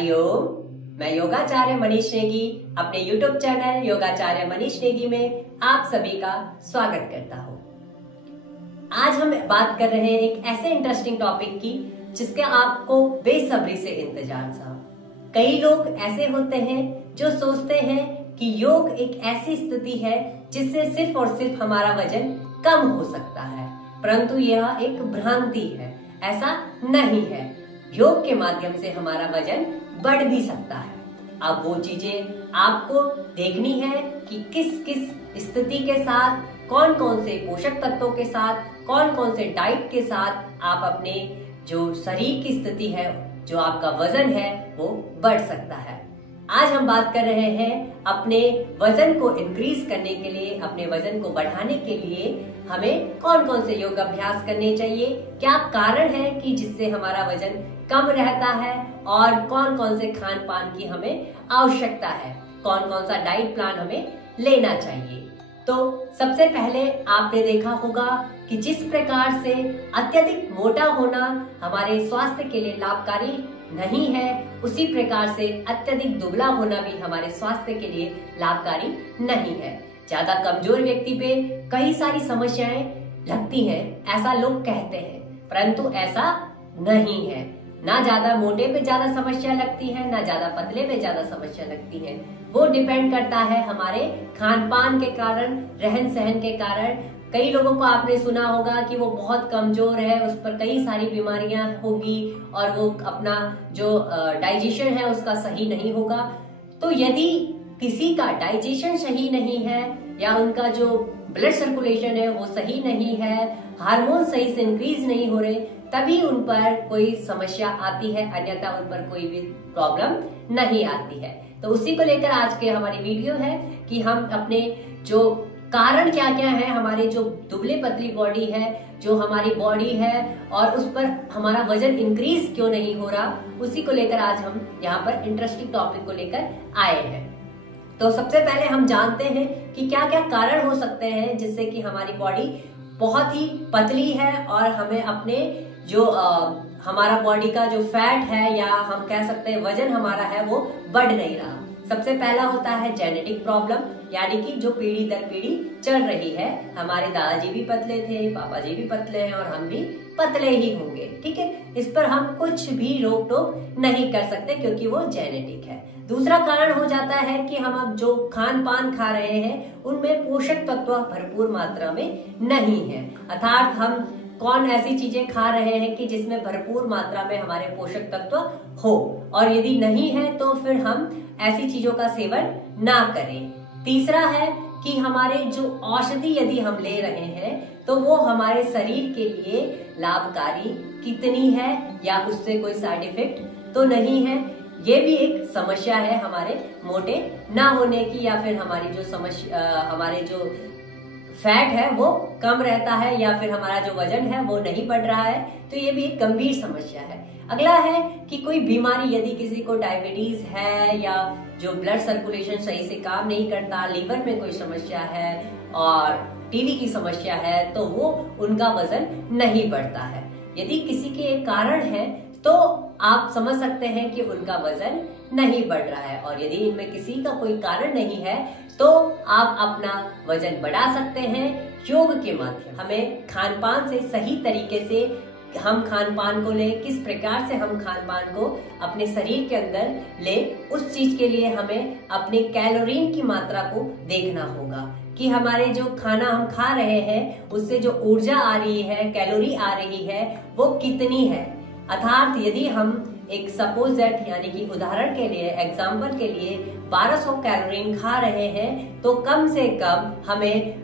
हरिओम। मैं योगाचार्य मनीष नेगी अपने YouTube channel योगाचार्य Manish Negi में आप सभी का स्वागत करता हूँ। आज हम बात कर रहे हैं एक ऐसे इंटरेस्टिंग टॉपिक की जिसके आपको बेसब्री से इंतजार था। कई लोग ऐसे होते हैं जो सोचते हैं कि योग एक ऐसी स्थिति है जिससे सिर्फ और सिर्फ हमारा वजन कम हो सकता है, परंतु यह एक भ्रांति है। ऐसा नहीं है, योग के माध्यम से हमारा वजन बढ़ भी सकता है। अब वो चीजें आपको देखनी है कि किस किस स्थिति के साथ, कौन कौन से पोषक तत्वों के साथ, कौन कौन से डाइट के साथ आप अपने जो शरीर की स्थिति है, जो आपका वजन है, वो बढ़ सकता है। आज हम बात कर रहे हैं अपने वजन को इंक्रीज करने के लिए, अपने वजन को बढ़ाने के लिए हमें कौन कौन से योग अभ्यास करने चाहिए, क्या कारण है कि जिससे हमारा वजन कम रहता है, और कौन कौन से खान पान की हमें आवश्यकता है, कौन कौन सा डाइट प्लान हमें लेना चाहिए। तो सबसे पहले आपने देखा होगा कि जिस प्रकार से अत्यधिक मोटा होना हमारे स्वास्थ्य के लिए लाभकारी नहीं है, उसी प्रकार से अत्यधिक दुबला होना भी हमारे स्वास्थ्य के लिए लाभकारी नहीं है। ज्यादा कमजोर व्यक्ति पे कई सारी समस्याएं लगती हैं, ऐसा लोग कहते हैं, परंतु ऐसा नहीं है। ना ज्यादा मोटे पे ज्यादा समस्या लगती है, ना ज्यादा पतले पे ज्यादा समस्या लगती है। वो डिपेंड करता है हमारे खान पान के कारण, रहन सहन के कारण। कई लोगों को आपने सुना होगा कि वो बहुत कमजोर है, उस पर कई सारी बीमारियां होगी और वो अपना जो डाइजेशन है उसका सही नहीं होगा। तो यदि किसी का डाइजेशन सही नहीं है या उनका जो ब्लड सर्कुलेशन है वो सही नहीं है, हार्मोन सही से इंक्रीज नहीं हो रहे, तभी उन पर कोई समस्या आती है, अन्यथा उन पर कोई भी प्रॉब्लम नहीं आती है। तो उसी को लेकर आज के हमारी वीडियो है कि हम अपने जो कारण क्या क्या है, हमारे जो दुबले पतली बॉडी है, जो हमारी बॉडी है, और उस पर हमारा वजन इंक्रीज क्यों नहीं हो रहा, उसी को लेकर आज हम यहाँ पर इंटरेस्टिंग टॉपिक को लेकर आए हैं। तो सबसे पहले हम जानते हैं कि क्या क्या कारण हो सकते हैं जिससे कि हमारी बॉडी बहुत ही पतली है और हमें अपने जो हमारा बॉडी का जो फैट है, या हम कह सकते हैं वजन हमारा है, वो बढ़ नहीं रहा। सबसे पहला होता है जेनेटिक प्रॉब्लम, यानी कि जो पीढ़ी दर पीढ़ी चल रही है। हमारे दादाजी भी पतले थे, पापा जी भी पतले हैं और हम भी पतले ही होंगे, ठीक है। इस पर हम कुछ भी रोक टोक नहीं कर सकते क्योंकि वो जेनेटिक है। दूसरा कारण हो जाता है कि हम अब जो खान पान खा रहे हैं उनमें पोषक तत्व भरपूर मात्रा में नहीं है, अर्थात हम कौन ऐसी चीजें खा रहे हैं कि जिसमें भरपूर मात्रा में हमारे पोषक तत्व हो, और यदि नहीं है तो फिर हम ऐसी चीजों का सेवन ना करें। तीसरा है कि हमारे जो औषधि यदि हम ले रहे हैं तो वो हमारे शरीर के लिए लाभकारी कितनी है, या उससे कोई साइड इफेक्ट तो नहीं है। ये भी एक समस्या है हमारे मोटे ना होने की, या फिर हमारी जो समस्या, हमारे जो फैट है वो कम रहता है, या फिर हमारा जो वजन है वो नहीं बढ़ रहा है, तो ये भी एक गंभीर समस्या है। अगला है कि कोई बीमारी, यदि किसी को डायबिटीज है, या जो ब्लड सर्कुलेशन सही से काम नहीं करता, लीवर में कोई समस्या है और टीबी की समस्या है, तो वो उनका वजन नहीं बढ़ता है। यदि किसी के कारण है तो आप समझ सकते हैं कि उनका वजन नहीं बढ़ रहा है, और यदि इनमें किसी का कोई कारण नहीं है तो आप अपना वजन बढ़ा सकते हैं योग के माध्यम। हमें खान पान से सही तरीके से हम खान पान को ले, किस प्रकार से हम खान पान को अपने शरीर के अंदर ले, उस चीज के लिए हमें अपने कैलोरीन की मात्रा को देखना होगा कि हमारे जो खाना हम खा रहे हैं उससे जो ऊर्जा आ रही है, कैलोरी आ रही है, वो कितनी है। अर्थात यदि हम एक सपोज दैट, यानी कि उदाहरण के लिए, एग्जाम्पल के लिए 1200 कैलोरी खा रहे हैं, तो कम से कम हमें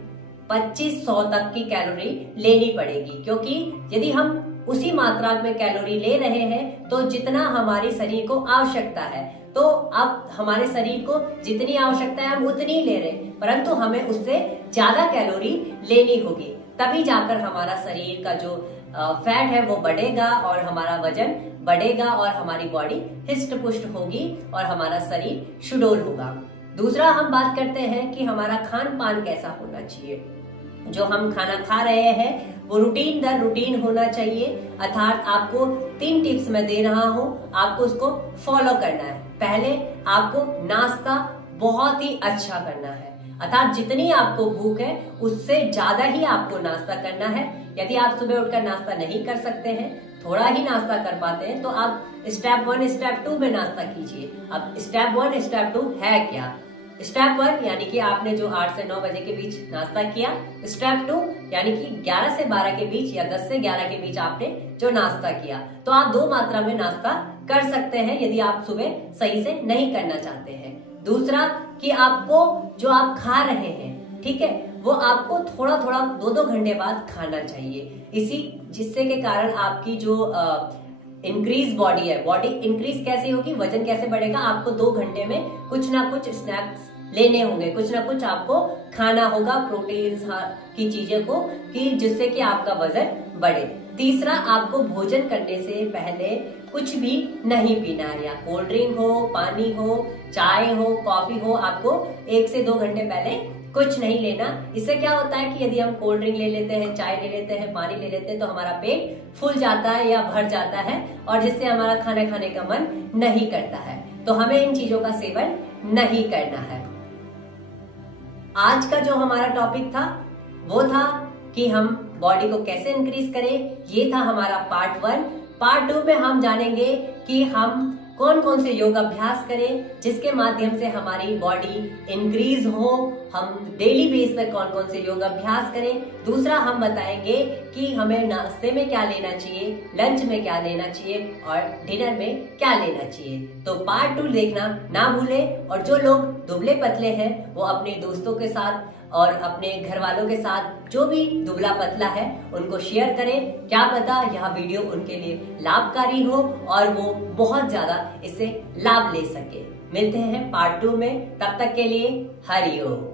2500 तक की कैलोरी लेनी पड़ेगी, क्योंकि यदि हम उसी मात्रा में कैलोरी ले रहे हैं तो जितना हमारे शरीर को आवश्यकता है, तो अब हमारे शरीर को जितनी आवश्यकता है हम उतनी ले रहे हैं, परंतु हमें उससे ज्यादा कैलोरी लेनी होगी, तभी जाकर हमारा शरीर का जो फैट है वो बढ़ेगा और हमारा वजन बढ़ेगा और हमारी बॉडी हिस्ट पुष्ट होगी और हमारा शरीर सुडौल होगा। दूसरा हम बात करते हैं कि हमारा खान पान कैसा होना चाहिए। जो हम खाना खा रहे हैं वो रूटीन दर रूटीन होना चाहिए। अर्थात आपको 3 टिप्स मैं दे रहा हूं, आपको उसको फॉलो करना है। पहले आपको नाश्ता बहुत ही अच्छा करना है, अर्थात जितनी आपको भूख है उससे ज्यादा ही आपको नाश्ता करना है। यदि आप सुबह उठकर नाश्ता नहीं कर सकते हैं, थोड़ा ही नाश्ता कर पाते हैं, तो आप स्टेप 1 स्टेप 2 में नाश्ता कीजिए। अब स्टेप 1 स्टेप 2 है क्या? स्टेप 1 यानी कि आपने जो 8 से 9 बजे के बीच नाश्ता किया। स्टेप 2 यानी कि 11 से 12 के बीच या 10 से 11 के बीच आपने जो नाश्ता किया। तो आप 2 मात्रा में नाश्ता कर सकते हैं यदि आप सुबह सही से नहीं करना चाहते हैं। दूसरा कि आपको जो आप खा रहे हैं, ठीक है, वो आपको थोड़ा थोड़ा 2-2 घंटे बाद खाना चाहिए। जिससे के कारण आपकी जो इंक्रीज बॉडी है, बॉडी इंक्रीज कैसे होगी, वजन कैसे बढ़ेगा, आपको 2 घंटे में कुछ ना कुछ स्नैक्स लेने होंगे, कुछ ना कुछ आपको खाना होगा प्रोटीन की चीजें को, कि जिससे कि आपका वजन बढ़े। तीसरा, आपको भोजन करने से पहले कुछ भी नहीं पीना है, या कोल्ड ड्रिंक हो, पानी हो, चाय हो, कॉफी हो, आपको 1 से 2 घंटे पहले कुछ नहीं लेना। इससे क्या होता है कि यदि हम कोल्ड ड्रिंक ले लेते हैं, चाय ले लेते हैं, पानी ले लेते हैं, तो हमारा पेट फूल जाता है या भर जाता है, और जिससे हमारा खाना खाने का मन नहीं करता है। तो हमें इन चीजों का सेवन नहीं करना है। आज का जो हमारा टॉपिक था वो था कि हम बॉडी को कैसे इंक्रीज करें। ये था हमारा पार्ट 1। पार्ट 2 में हम जानेंगे कि हम कौन कौन से योग अभ्यास करें जिसके माध्यम से हमारी बॉडी इंक्रीज हो। हम डेली बेस पर कौन कौन से योग अभ्यास करें। दूसरा, हम बताएंगे कि हमें नाश्ते में क्या लेना चाहिए, लंच में क्या लेना चाहिए और डिनर में क्या लेना चाहिए। तो पार्ट 2 देखना ना भूलें। और जो लोग दुबले पतले हैं वो अपने दोस्तों के साथ और अपने घर वालों के साथ, जो भी दुबला पतला है, उनको शेयर करें। क्या पता यह वीडियो उनके लिए लाभकारी हो और वो बहुत ज्यादा इससे लाभ ले सके। मिलते हैं पार्ट 2 में, तब तक के लिए हरि ओम।